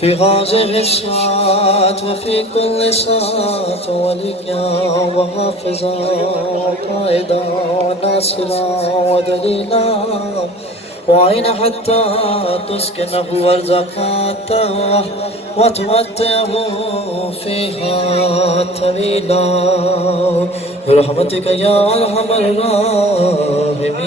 في هذه الساعة وفي كل ساعة وليا وحافظا وقائدا وناصرا ودليلا وعين حتى تسكنه وارزقا وتمتعه فيها طويلا برحمتك يا ارحم الراحمين।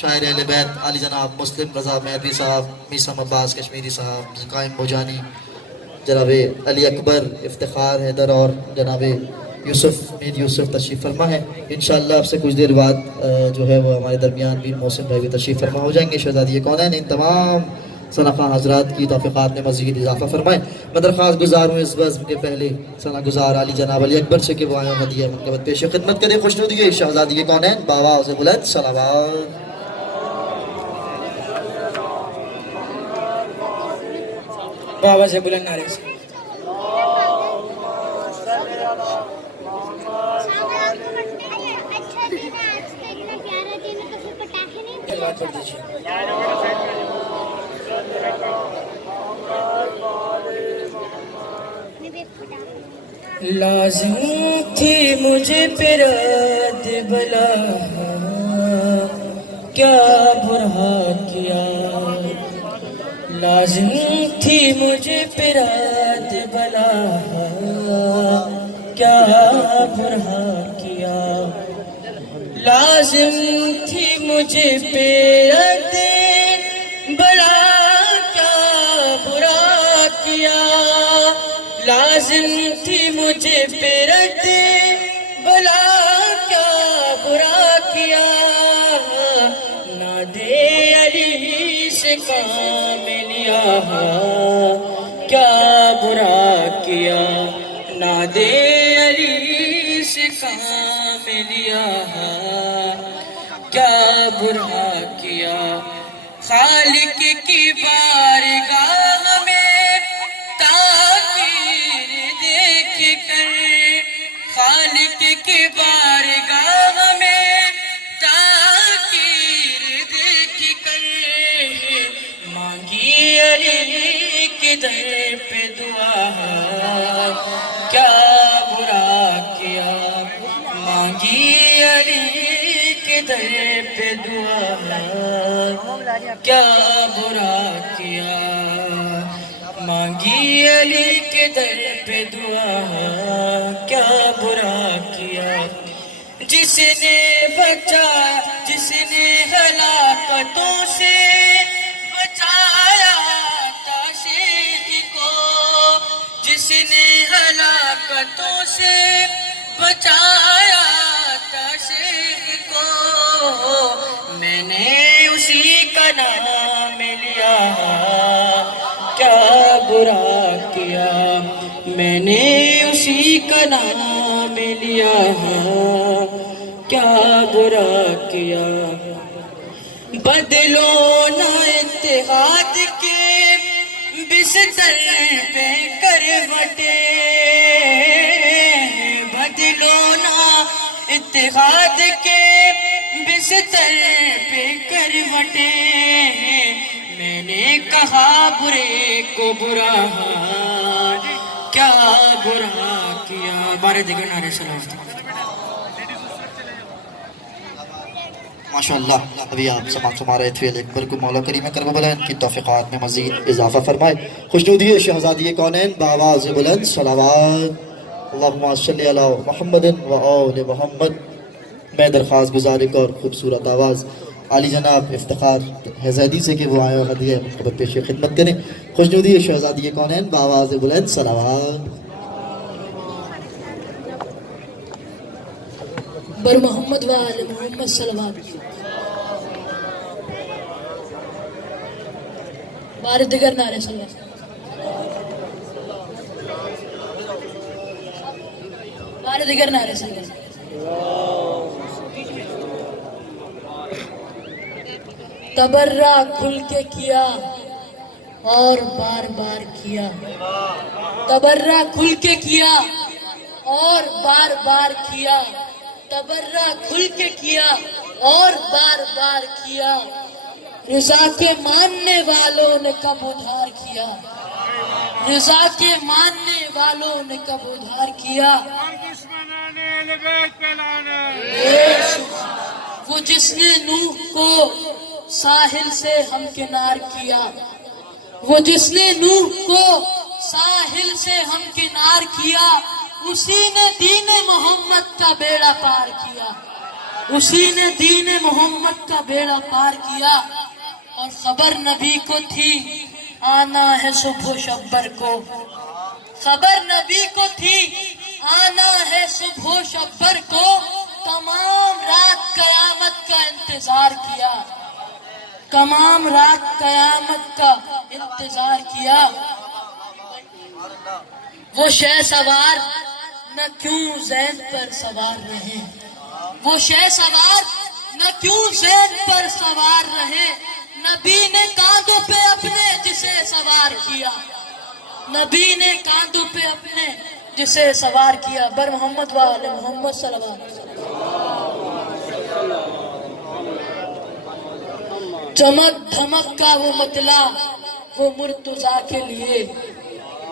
شاعر اہل بیت علی جناب مسلم رضا مہدوی صاحب، میسم عباس کشمیری صاحب، قائم بوجانی، جناب علی اکبر افتخار حیدر اور جناب یوسف میر یوسف تشریف فرما ہے۔ انشاءاللہ اب سے کچھ دیر بعد جو ہے وہ ہمارے درمیان بھی محسن بھائی بھی تشریف فرما ہو جائیں گے۔ شہزادی کونین ان تمام ثناء حضرات کی توفیقات میں مزید اضافہ فرمائیں۔ میں درخواست گزار ہوں اس بزم کے پہلے ثنا گزار علی جناب علی اکبر سے کہ وہ آئیں ہدیہ منقبت پیش خدمت کریں۔ خوشنودی شہزادی کونین بآواز بلند صلوات۔ بابا سے بلند نعرے سے بات کر دیجیے۔ لازم تھی مجھے پہ رد بلا، کیا برا کیا، لازم تھی مجھے پہ رد بلا، کیا برا کیا، لازم تھی مجھے پہ رد بلا، کیا برا کیا، لازم تھی مجھے پہ رد بلا، کیا برا کیا، ناد علی سے کام لیا، کیا برا کیا، ناد علی سے کام لیا، کیا برا کیا، خالق کی بارگاہ میں تاخیر دیکھ کر، خالق کی بارگاہ میں تاخیر دیکھ کر، مانگی علی کے در پہ دعا، کیا برا کیا، مانگی علی کے در پہ دعا، کیا برا کیا، مانگی علی کے در پہ دعا، کیا برا کیا، جس نے بچا، جس نے ہلاکتوں سے بچایا تاشیخ کو، جس نے ہلاکتوں سے بچایا تاشیخ کو، میں نے اسی کا نام لیا، کیا برا کیا، میں نے اسی کا نام لیا، کیا برا کیا، بدلو نہ اتحاد کے بستر پہ کروٹیں، بدلو نہ اتحاد کے بستر پہ کروٹیں، میں نے کہا برے کو برا، کیا برا کیا، بارے دیگر نعرے سلام۔ ماشاءاللہ ابھی آپ سماعت فرما رہے تھے اکبر کو مولا کریم کرم بلند کی توفیقات میں مزید اضافہ فرمائے۔ خوشنودی شہزادی کونین بآواز بلند صلوات۔ اللہم صلی علی محمد و آل محمد۔ میں درخواست گزار ایک اور خوبصورت آواز علی جناب افتخار حیزیدی سے کہ وہ آئے اور ہدیہ منقبت پیش خدمت کریں۔ خوشنودی شہزادی کونین بآواز بلند صلوات۔ بر محمد و آل محمد صلوات۔ بار دیگر نعرے صلوات۔ بار دیگر نعرے صلوات۔ تبرہ کھل کے کیا اور بار بار کیا، تبرہ کھل کے کیا اور بار بار کیا، تبرہ کھل کے کیا اور بار بار کیا، رضا کے ماننے والوں نے کب ادھار کیا، رضا کے ماننے والوں نے کب ادھار کیا، وہ جس نے نوح کو ساحل سے ہمکنار کیا، وہ جس نے نوح کو ساحل سے ہمکنار کیا، اسی نے دین محمد کا بیڑا پار کیا، اسی نے دین محمد کا بیڑا پار کیا، اور خبر نبی کو تھی آنا ہے صبح و شبر کو، خبر نبی کو تھی آنا ہے صبح و شبر کو، تمام رات قیامت کا انتظار کیا، تمام رات قیامت کا انتظار کیا۔ وہ شہ سوار نہ کیوں زین پر سوار رہے، وہ شہ سوار نہ کیوں زین پر سوار رہے، نبی نے کاندھوں پہ اپنے جسے سوار کیا، نبی نے کاندھوں پہ اپنے جسے سوار کیا۔ بر محمد و آل محمد صلی اللہ علیہ وسلم۔ چمک دھمک کا وہ مطلع وہ مرتضیٰ کے لیے،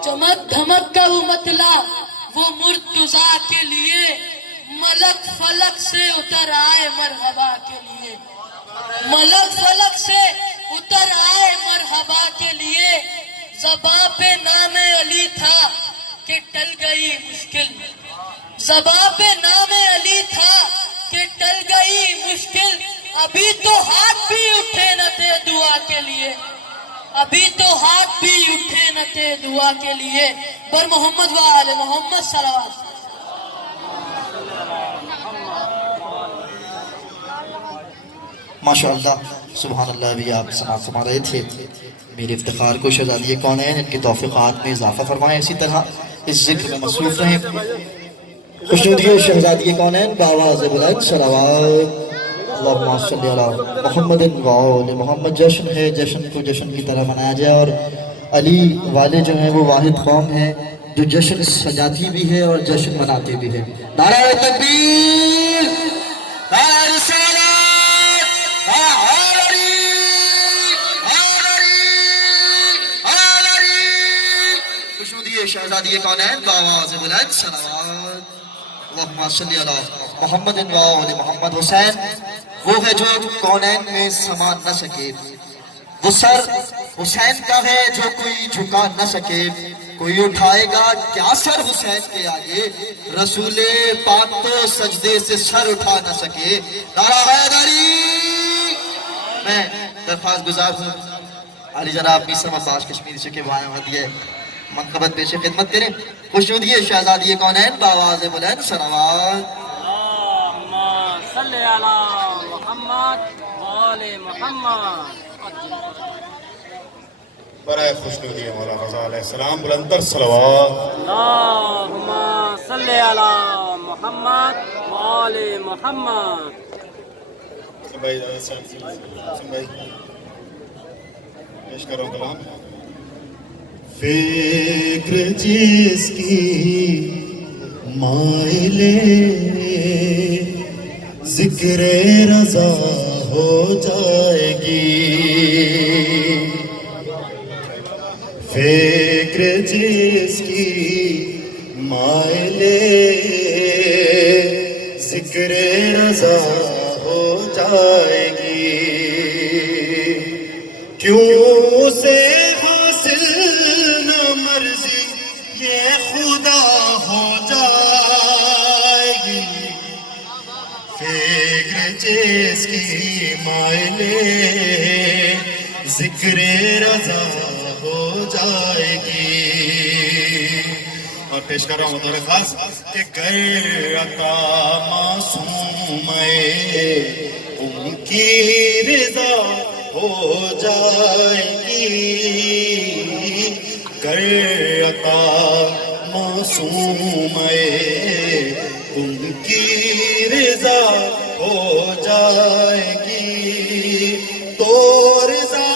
چمک دھمک کا وہ مطلع وہ مرتضیٰ کے لیے، ملک فلک سے اتر آئے مرحبا کے لیے، ملک فلک سے اتر آئے مرحبا کے لیے، زباں پہ نام علی تھا کہ ٹل گئی مشکل، زباں پہ نام علی تھا کہ ٹل گئی مشکل، ابھی تو ہاتھ بھی اٹھے نہ تھے دعا کے لیے، ابھی تو ہاتھ بھی اٹھے نہ تھے دعا کے لیے۔ بر محمد و آل محمد صلی اللہ علیہ وسلم۔ ماشاءاللہ سبحان اللہ، بھی آپ سماعت فرما رہے تھے۔ میرے افتخار کو شہزادی کونین ان کے توفیقات میں اضافہ فرمائیں، اسی طرح اس ذکر میں مصروف رہیں۔ خوشنودی شہزادی کونین بآواز بلند صلوات اللہم صلی علی محمد و آل محمد۔ جشن ہے، جشن کو جشن کی طرح منایا جائے، اور علی والے جو ہیں وہ واحد قوم ہیں جو جشن سجاتی بھی ہے اور جشن مناتے بھی ہے۔ نعرہ تکبیر، نعرہ رسالت، خوشنودی شہزادی کونین بآواز بلند صلوات اللہم صلی علی محمد و آل محمد۔ حسین وہ ہے جو کونین میں سما نہ سکے، وہ سر حسین کا ہے جو کوئی جھکا نہ سکے، کوئی اٹھائے گا کیا سر حسین کے آگے، رسول پاک تو سجدے سے سر اٹھا نہ سکے۔ نعرہ حیدری۔ میں درخواست گزار ہوں علی جناب میسم عباس کشمیری سے کہ وہاں ہدیہ منقبت پیش خدمت کریں۔ خوشنودی شہزادی کونین بآواز بلند صلوات۔ اللہم صلی علی محمد و آل محمد۔ برائے خوشنودی مولا رضا علیہ السلام بلندر صلوات۔ اللہم صلی علی محمد و آل محمد۔ حسن بھائی پیش کر رہا ہوں کلام۔ فکر جس کی مائلے ذکر رضا ہو جائے گی، فکر جس کی مائلے ذکر رضا ہو جائے گی، کیوں سے حاصل نہ مرضی یہ خدا ہو جائے گی، فکر جس کی مائلے ذکر رضا ہو جائے گی۔ اور پیش کر رہا ہوں درخواست کہ گر عطا معصوم ان کی رضا ہو جائے گی، گر عطا معصوم ان کی رضا ہو جائے گی، تو رضا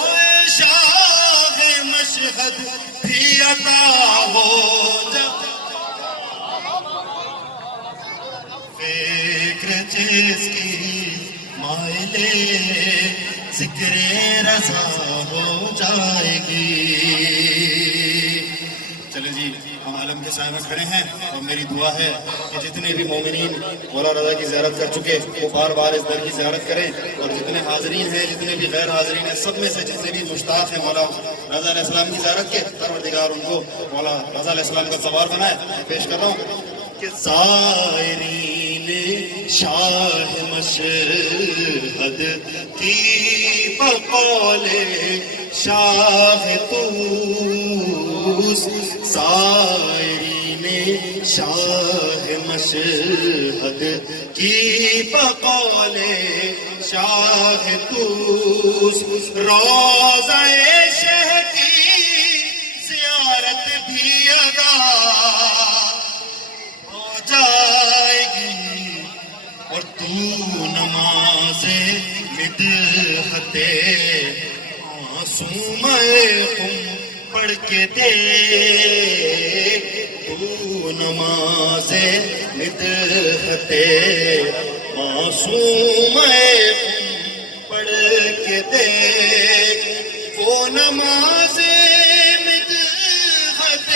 شاہ مشہد بھی عطا ہو جائے، فکر جس کی مائلے ذکر رضا ہو جائے گی۔ چلے جی، ہم عالم کے سائے میں کھڑے ہیں، اور میری دعا ہے کہ جتنے بھی مومنین مولا رضا کی زیارت کر چکے وہ بار بار اس در کی زیارت کریں، اور جتنے حاضرین ہیں جتنے بھی غیر حاضرین ہیں سب میں سے جتنے بھی مشتاق ہیں مولا رضا علیہ السلام کی زیارت کے، پروردگار ان کو مولا رضا علیہ السلام کا سوار بنائے۔ پیش کر رہا ہوں کہ زائرین شاہ مشہد کی بقول شاہ توس سائرین شاہ مشہد کی بقول شاہ توس روضہ شہ کی زیارت بھی ادا ہو جائے گی اور تو نماز مدحت معصوم قم پڑھ کے دیکھ تو نماز مدحت معصوم قم پڑھ کے دیکھ وہ نماز مدحت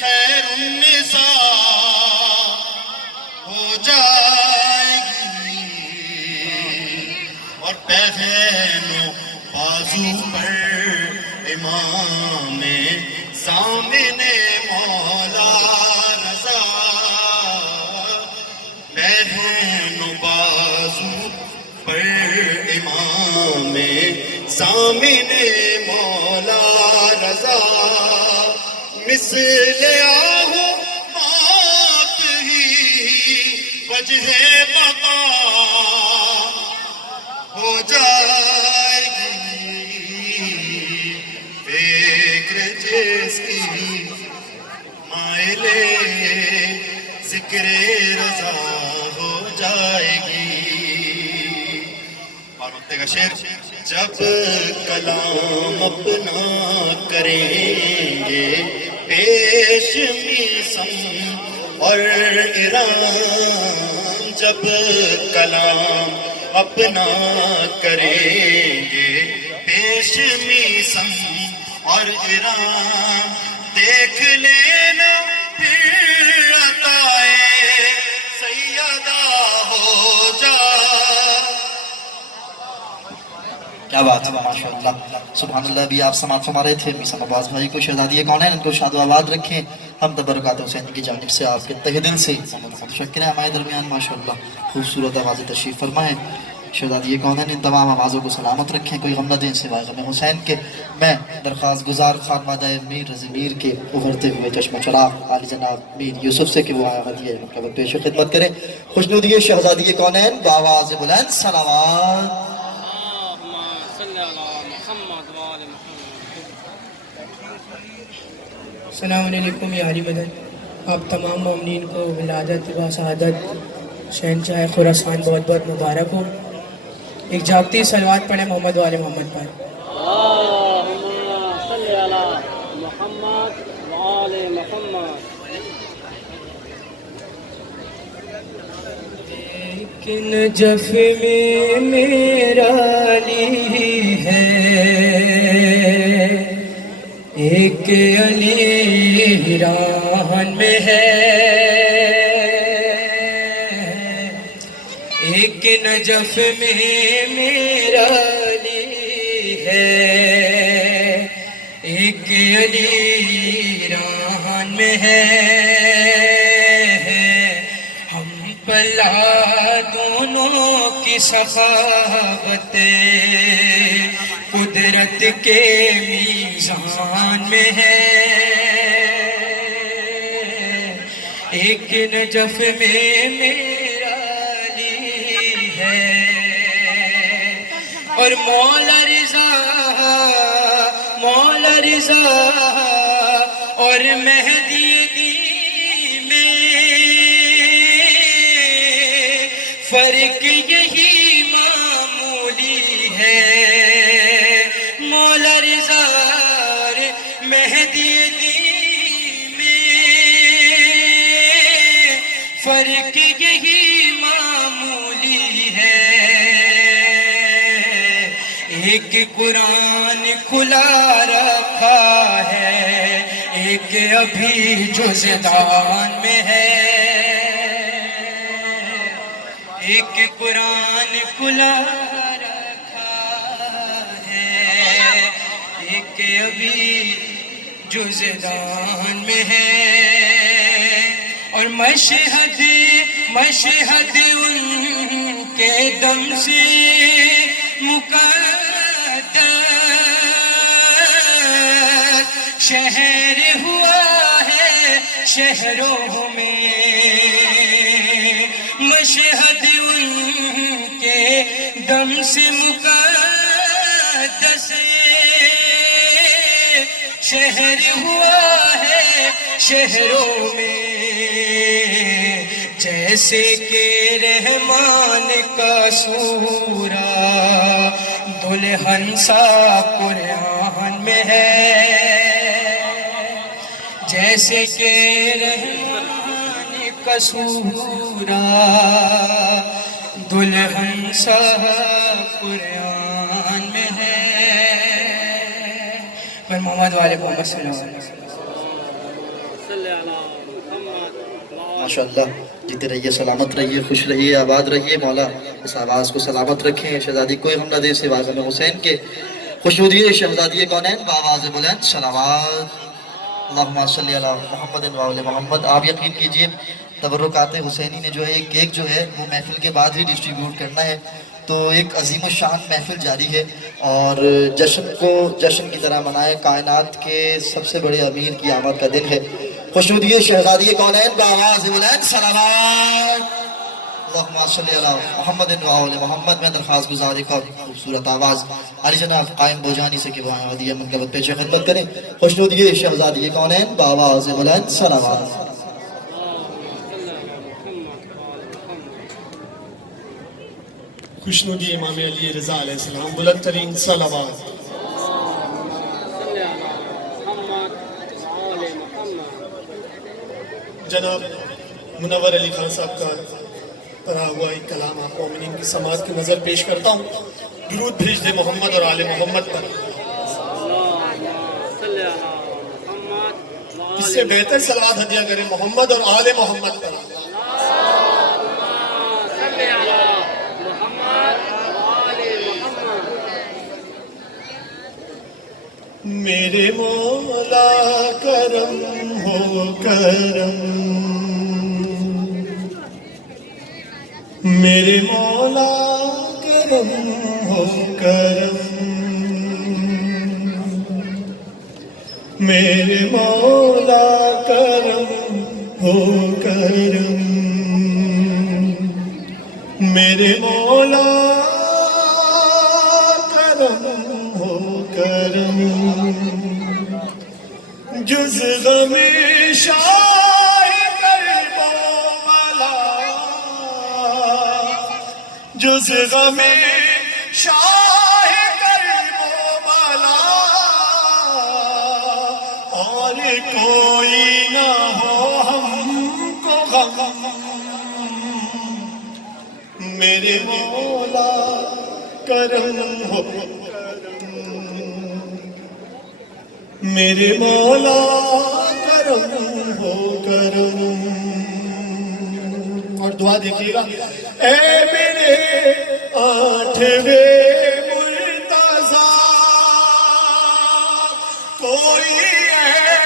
خیر النساء ہو جائے گی اور پہنو بازو پر امام سامنے مولا رضا پہنو بازو پر امام سامنے مولا رضا مثل آہو بات ہی وجہ بقا ہو جائے گی فکر جس کی مائل ذکر رضا ہو جائے گی اور نقطے کا شعر جب کلام اپنا کریں گے پیش میسم اور ایران جب کلام اپنا کریں گے پیش میسم اور ایران دیکھ لینا پھر عطائے سیدہ ہو جا کیا بات ہے ماشاء اللہ سبحان اللہ بھی آپ سماعت فرما رہے تھے میسم عباس بھائی کو شہزادی کونین ان کو شاد و آباد رکھیں ہم تبرکات حسین کی جانب سے آپ کے تہ دل سے متشکر ہیں ہمارے درمیان ماشاء اللہ خوبصورت آواز تشریف فرمائیں شہزادی کونین ان تمام آوازوں کو سلامت رکھیں کوئی غم نہ دیں سوائے غم حسین کے میں درخواست گزار خانوادہ میر رضی میر کے ابھرتے ہوئے چشم چراغ عالی جناب میر یوسف سے کہ وہ آیا مطلب پیش خدمت کریں خوشنودی شہزادی کونین بآواز بلند سلامات السلام علیکم یا علی مدد آپ تمام مومنین کو ولادت و سعادت شہنشاہ خراسان بہت بہت مبارک ہو ایک جاگتی صلوات پڑھیں محمد و آل محمد پر اللہم صلی علی محمد و آل محمد لیکن جف میں میرا علی ہے ایک علی راہن میں ہے ایک نجف میں میرا علی ہے ایک علی راہن میں ہے ہم پلا دونوں کی سخاوت قدرت کے میزان میں ہے ایک نجف میں میرا علی ہے اور مولا رضا اور مہدی دی میں فرق یہی معمولی ہے مولا رضا اور مہدی دی میں فرق یہی معمولی ہے ایک قرآن کھلا رکھا ہے ایک ابھی جزدان میں ہے ایک قرآن کھلا رکھا ہے ایک ابھی جزدان میں ہے اور مشہد مشہد ان کے دم سے مقدس شہر ہوا ہے شہروں میں، مشہد ان کے دم سے مقدس شہر ہوا ہے شہروں میں، جیسے کہ رحمان کا سورہ دلہن سا قرآن میں ہے، جیسے کہ رحمان کا سورہ دلہن سا قرآن میں ہے۔ میں محمد والے محمد صلی اللہ علیہ وسلم صلی علی محمد ماشاءاللہ جیتے رہیے، سلامت رہیے، خوش رہیے، آباد رہیے، مولا اس آواز کو سلامت رکھیں، شہزادی کوئی ہم نہ دے سے واضح حسین کے خوشنودی شہزادی کونین بآواز بلند صلوات اللہم صلی علی محمد وآل محمد۔ آپ یقین کیجئے تبرکات حسینی نے جو ہے ایک کیک جو ہے وہ محفل کے بعد ہی ڈسٹریبیوٹ کرنا ہے، تو ایک عظیم الشان محفل جاری ہے اور جشن کو جشن کی طرح منائے، کائنات کے سب سے بڑے امیر کی آمد کا دن ہے۔ خوشنودی شہزادی کونین بآواز بلند صلوات اللہم صلی علی محمد وآل محمد۔ میں درخواست گزار ایک اور خوبصورت آواز علی جناب قائم بوجانی سے کہ وہ عادیہ منقبت پیش خدمت کریں۔ خوشنودی شہزادی کونین بآواز بلند صلوات۔ خوشنودی امام علی رضا علیہ السلام بلند ترین صلوات۔ صلی علی محمد وآل محمد۔ جناب منور علی خان صاحب کا پڑھا ہوا ایک کلام آپ مومنین کی سماعت کی نظر پیش کرتا ہوں۔ درود بھیج دے محمد اور آل محمد پر۔ صلی علی محمد اس سے بہتر صلوات ہدیہ کریں محمد اور آل محمد پر۔ صلی علی محمد وآل محمد۔ میرے مولا کرم ہو کرم، میرے مولا کرم ہو کرم، میرے مولا کرم ہو کرم، میرے مولا کرم ہو کرم، جز غم شاہ کرب و بلا، جز غم شاہ کرب و بلا، اور کوئی نہ ہو ہم کو غم، میرے مولا کرم ہو کرم، میرے مولا کرم ہو کرم۔ اور دعا دیکھیے گا، اے میرے آٹھویں مرتضیٰ، کوئی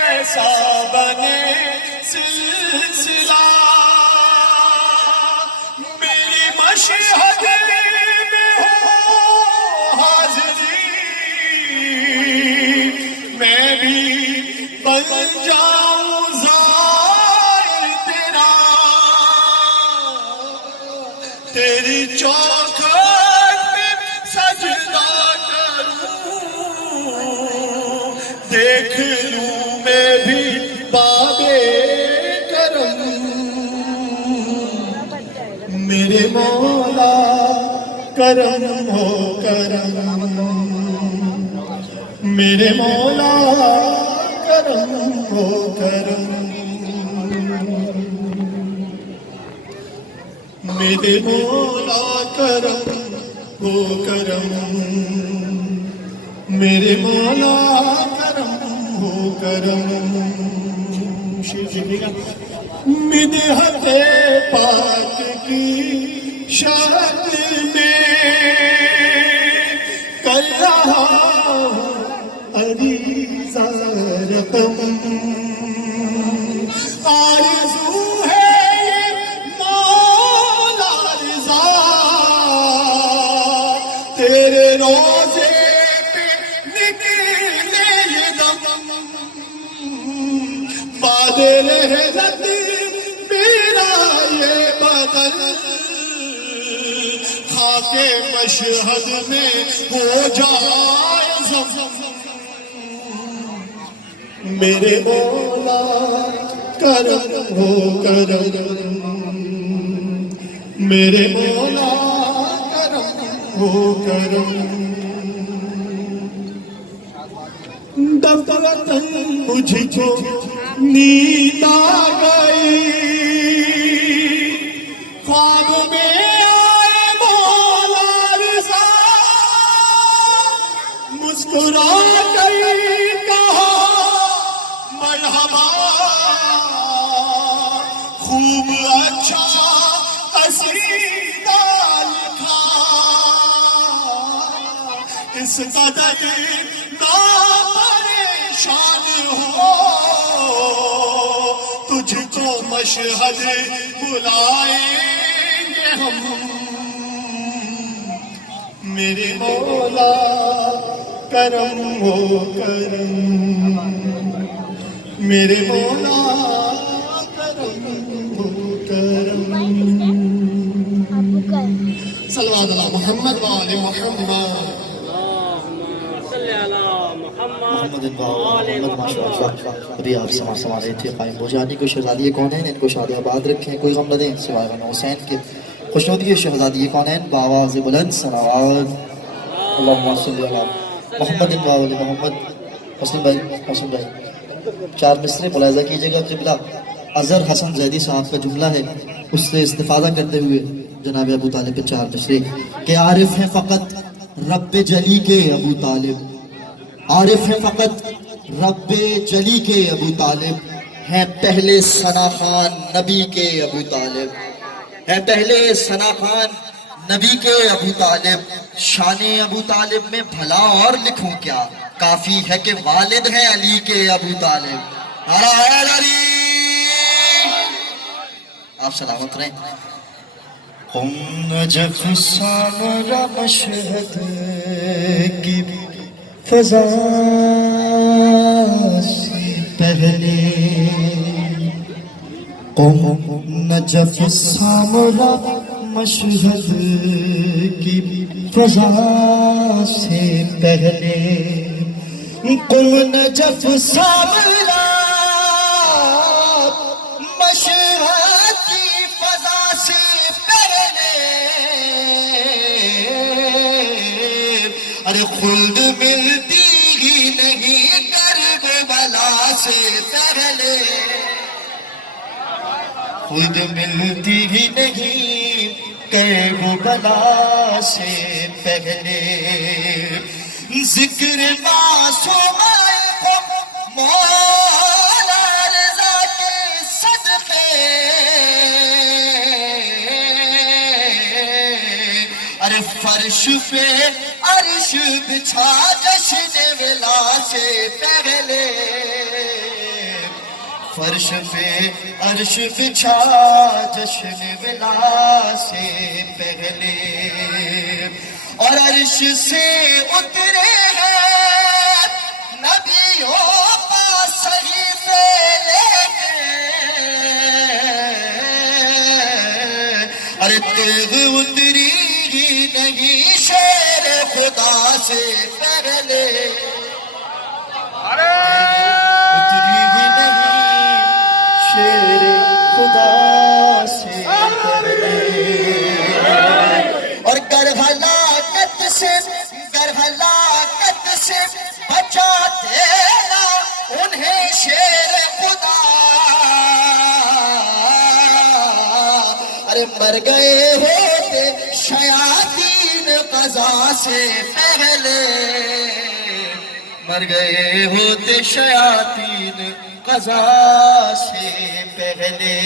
ایسا بنے سلسلہ، میری مشہد میں ہو حاضری، میں بھی بن جاؤں زائر تیرا، تیری چوکھٹ پہ سجدہ کروں، دیکھ لوں میں بھی باب کرم، میرے مولا کرم ہو کرم، میرے مولا کرم ہو کرم، میرے مولا کرم ہو کرم، میرے مولا کرم ہو کرم۔ شیر جیے گا، مدحت پاک کی شرط میں کر رہا ہوں عریضہ رقم، آرزو ہے یہ موت روزے پہ نکلے یہ دم بعد رحلت میرا یہ بدن خاک مشہد میں ہو جائے زم میرے مولا کرم ہو کرم میرے مولا کرم ہو کرم دفترتن مجھ کو نیند آ گئی خواب میں آئے مولا رضا مسکرا گئی کہا مرحبا خوب اچھا قصیدہ لکھا اس قدر نہ پریشان ہو تجھ کو مشہد بلائیں گے ہم میرے مولا کرم ہو کرم میرے مولا کرم ہو کرم صلوات اللہ محمد وآل محمد صلی علی محمد محمد ماشاءاللہ ابھی آپ سما رہے تھے قائم ہو جانے کو شہزادی کونین ان کو شادی آباد رکھیں کوئی غم نہ دیں سوائے غم حسین کے خوشنودی شہزادی کونین بآواز بلند صلوات اللہم صلی علی محمد وآل محمد حسن بھائی چار مصرے ملاحظہ کیجئے گا قبلہ اظہر حسن زیدی صاحب کا جملہ ہے اس سے استفادہ کرتے ہوئے جناب ابو طالب کے چار مصرے کہ عارف ہیں فقط رب جلی کے ابو طالب عارف ہیں فقط رب جلی کے ابو طالب ہیں پہلے ثنا خان نبی کے ابو طالب ہیں پہلے ثنا خان نبی کے ابو طالب شان ابو طالب میں بھلا اور لکھوں کیا کافی ہے کہ والد ہیں علی کے ابو طالب علی آپ سلامت رہیں ہم نجف سامرا مشہد کی فضا سے پہلے قوم نجف سامرا مشہد کی فضا سے پہلے قوم نجف سامرا مشہد کی فضا سے پہلے ارے خلد ملتی ہی نہیں کربلا سے پہلے خود ملتی ہی نہیں کربلا سے پہلے ذکر معصوم کو مولا رضا کے صدقے ارے فرش پہ عرش بچھا جشن ولا سے پہلے فرش پہ عرش بچھا جشن ولا سے پہلے اور عرش سے اترے ہیں نبیوں کا صحیفے لے کے ارے تیغ اتری ہی نہیں شیر خدا سے پہلے اتری ہی نہیں شیر خدا سے پہلے اور گر ہلاکت سے بچا دینا انہیں شیر خدا ارے مر گئے ہوتے شیاطین قضا سے پہلے مر گئے ہوتے شیاطین قضا سے پہلے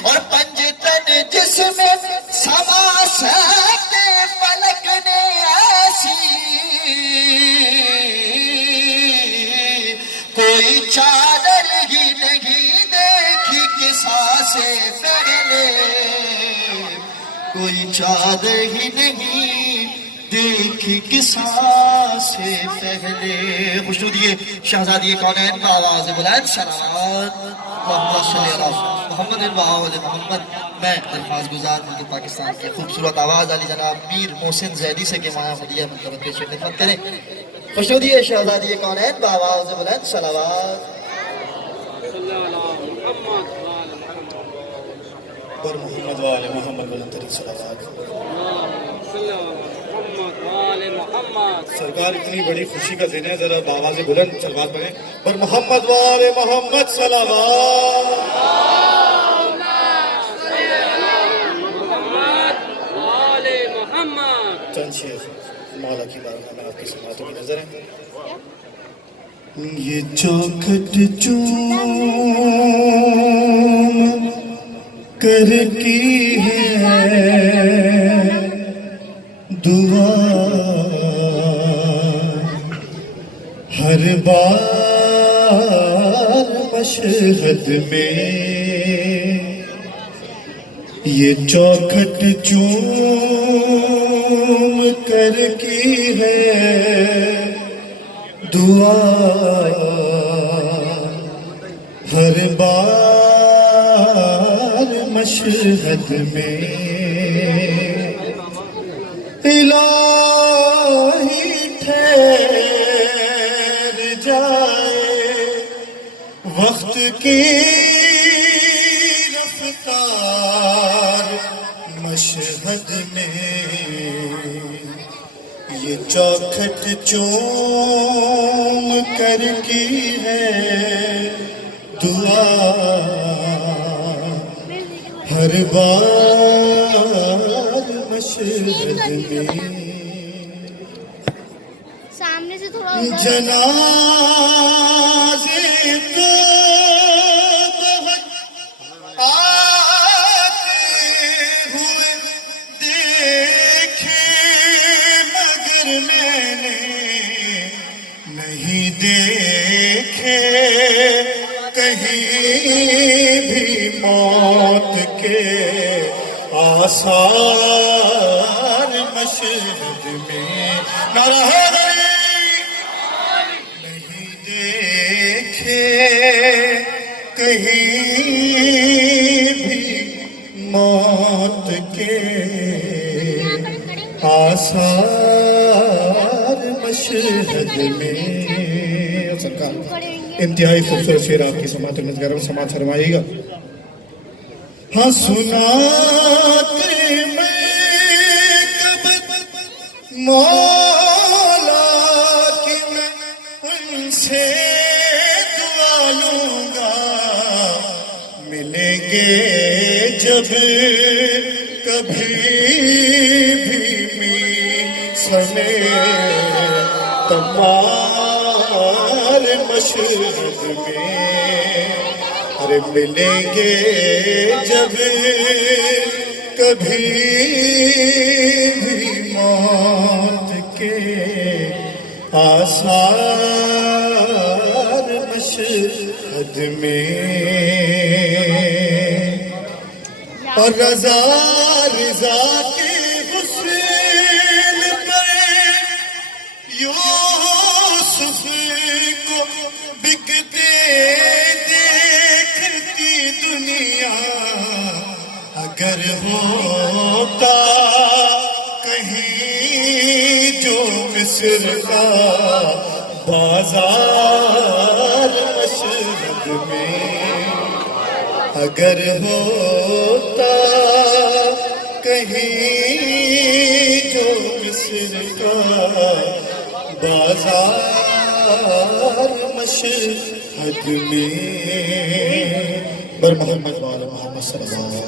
اور پنجتن جس میں سما سکتے فلک نے ایسی کوئی چادر ہی نہیں دیکھی کسا سے پہلے کوئی چادر ہی نہیں دیکھی کساں سے پہلے. خوشنودی شہزادی کونین بآواز بلند صلوات اللہم صلی علی محمد و آل محمد. میں درخواست گزار ہوں کہ پاکستان کے خوبصورت آواز علی جناب میر محسن زیدی سے کہ مایا ہدیہ منتخب پیش خدمت کریں. خوشنودی شہزادی کونین بآواز بلند صلوات. پر محمد و آل محمد بلند ترین صلوات. سرکار اتنی بڑی خوشی کا دن ہے، ذرا بآواز بلند صلوات پڑھیں. پر محمد و آل محمد صلوات. چند شیخ مولا کی بارگاہ میں آپ کی سماعتوں کی نظر ہے. یہ چوکھٹ چوم کر کی ہے دعا ہر بار مشہد میں. یہ چوکھٹ چوم کر کی ہے دعا ہر بار مشہد میں. الہی ٹھہر جائے وقت کی رفتار مشہد میں. یہ چوکھٹ چوم کر کی ہے دعا ہر بار مشہد میں. سامنے سے تھوڑا جنازے کو بہت آتے ہوئے دیکھے مگر میں نے نہیں دیکھے کہیں بھی موت کے آثار مشہد میں. نعرہ حیدری نہیں دیکھے کہیں بھی موت کے آثار مشہد میں. سرکار انتہائی خوبصورت شعر آپ کی سماعت میں گرم سماعت فرمائیے گا. ہاں سناتے میں کب مولا کہ میں ان سے دعا لوں گا. ملیں گے جب کبھی بھی سنے تمہار مشہد میں. ارے ملیں گے جب کبھی بھی موت کے آثار مشہد میں. اور رضا رضا کے حسین پر یوسف کو بکتے دیکھتی دنیا. اگر ہوتا کہیں جو مصر کا بازار مشہد میں. اگر ہوتا کہیں جو مصر کا بازار مشہد میں. بر محمد وعلی محمد صلی اللہ علیہ وسلم.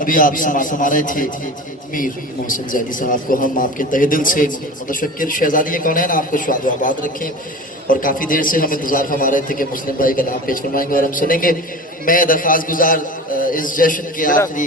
ابھی آپ سما رہے تھے میر محسن زیدی صاحب کو. ہم آپ کے تہہ دل سے متشکر. شہزادی کونین آپ کو شاد و آباد رکھیں. اور کافی دیر سے ہم انتظار فرما رہے تھے کہ مسلم بھائی کا نام پیش فرمائیں گے اور ہم سنیں گے. میں درخواست گزار اس جشن کے آخری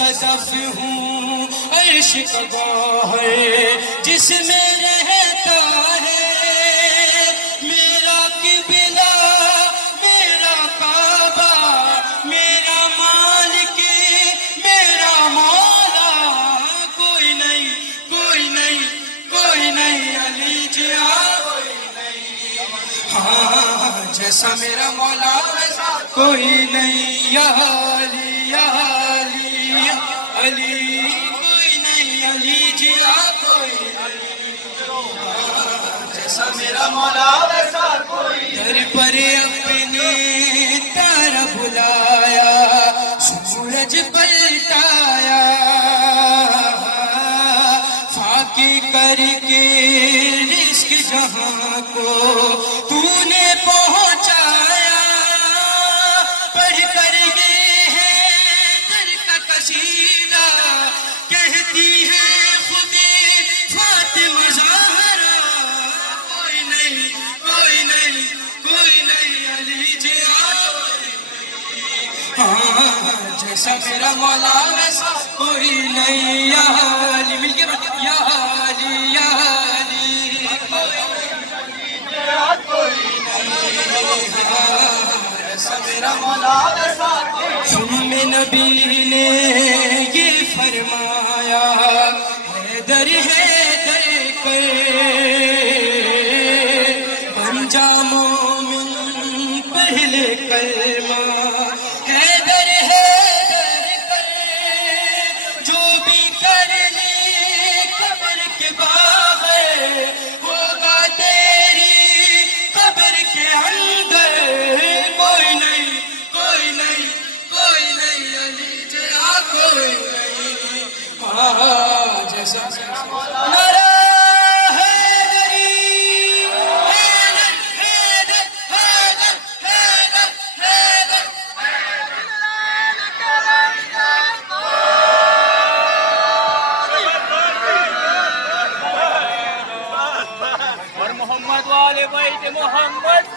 صدف ہوں عرش کا گوہر جس میں رہتا ہے میرا قبلہ میرا کعبہ میرا مالک میرا مولا کوئی نہیں کوئی نہیں کوئی نہیں علی جیا ہاں جیسا میرا مولا ویسا کوئی نہیں یا علی یا علی یا علی کوئی نہیں علی جیا کوئی جیسا میرا مولا ویسا کوئی در پر اپنے تارا بلایا سورج پلٹایا فاقی کر کے رزق جہاں کو تو نے پہنچایا پڑھ کر گئے ہیں در کا قصیدہ کہتی ہے خود فاطمہ زہرا کوئی نہیں کوئی نہیں کوئی نہیں علی جیا ہاں جیسا میرا مولا ویسا کوئی نہیں یا علی مل کے یا علی یا علی ایسا میرا مولا ویسا ہم نبی نے یہ فرمایا حیدر حیدر کر بن جا مومن پہلے کلمہ حیدر حیدر کر جو بھی کر لے قبر کے باہر ہوگا تیری قبر کے اندر کوئی نہیں کوئی نہیں کوئی نہیں علی جیا کوئی نہیں جیسا نعرہ حیدری حیدر حیدر حیدر حیدر حیدر اور محمد والے بیت محمد